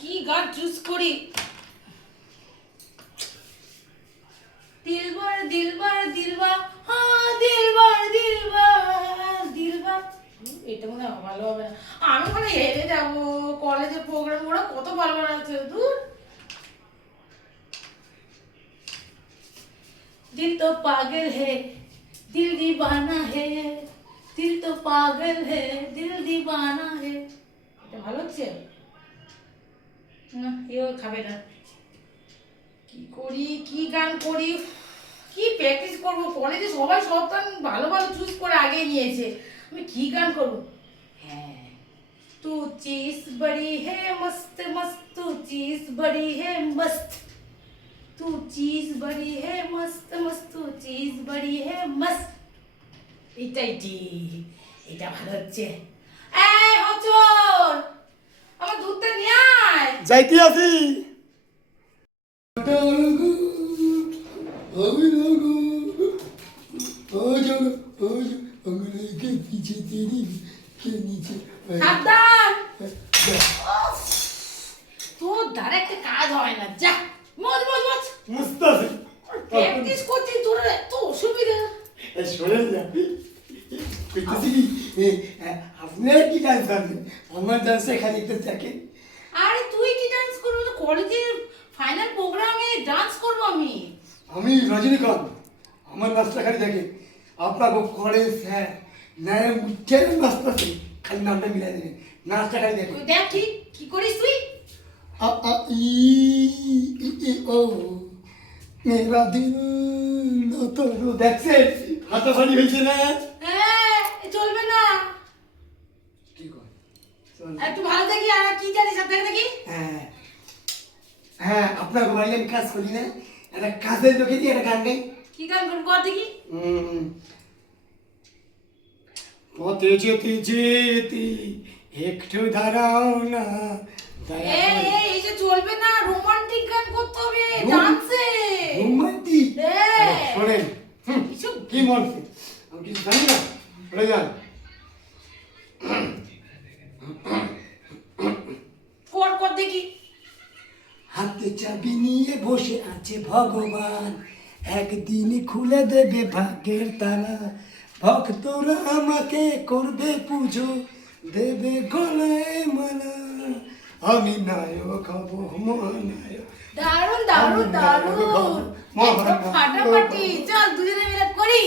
কি গান চুজ করি। দিলবার দিলবার দিলবার হ্যাঁ দিলবার দিলবার দিলবার, এটা মনে হয় ভালো হবে না। আমি মনে হেরে যাবো। কলেজের প্রোগ্রাম ওরা কত ভালো বানাচ্ছে। দূর। दिल तो पागल है दिल दीवाना है, दिल तो पागल है दिल दीवाना है। এটা ভালো হচ্ছে না, এও খাবে না। কি করি, কি গান করি, কি প্র্যাকটিস করব? কলেজে সবাই সব গান ভালো ভালো চুজ করে আগে নিয়েছে, আমি কি গান করব? হ্যাঁ, तू चीज बड़ी है मस्त मस्त, तू चीज बड़ी है मस्त, तू चीज बड़ी है मस्त मस्त, तू चीज बड़ी है मस्त। এটাই ঠিক, এটা ভালো হচ্ছে। এই হচর, আমার দুধটা নিয়ে আয়। যাইতে আছি। সাবধান, তোর দ্বারা একটা কাজ হয় না। যা মোজ মোজ মোজ, মুস্তাফি প্র্যাকটিস করছিস, তোর এত অসুবিধা। শোনেন না, কইতেছি কি আপনার কি ডান্স করবেন? আমার ডান্সে খালি একটু দেখেন। আরে তুই কি ডান্স করবি? তো কলেজের ফাইনাল প্রোগ্রামে ডান্স করব আমি। আমি রজনীকান্ত, আমার নাচটা খালি দেখেন। আপনাকে করে স্যার নায় উঠে নাচতেছে, খালি নামটা মিলাই দেবেন, নাচটা খালি দেখেন। তুই দেখ ঠিক কি করিস তুই। আ আ ই ই ও মেরা দিল তো দেখছেন হাতাফানি হয়েছে না? হ্যাঁ, চলবে না। কি কর একটু ভালো দেখি, আর কি জানিস আপনাকে দেখি। হ্যাঁ হ্যাঁ, আপনার বাড়ি আমি কাজ করি না, একটা কাজের লোকে দিয়ে একটা গান গাই। কি গান করবি কর দেখি। পথে যেতে যেতে একটু দাঁড়াও না, এই এই এই যে চলবে না, রোমান্টিক গান করতে হবে ডান্সে। রোমান্টিক। হ্যাঁ শোনেন, কিছু কি মনছে আমি কিছু জানি না, চলে যান। কর কর দেখি। হাতে চাবি নিয়ে বসে আছে ভগবান, একদিন খুলে দেবে ভাগ্যের তালা, ভক্তরা আমাকে করবে পুজো, দেবে গলায় মালা, আমি নায়ক হব মহানায়ক। দারুণ দারুণ দারুণ, একদম ফাটাফাটি। চল দুজনে মিলে করি।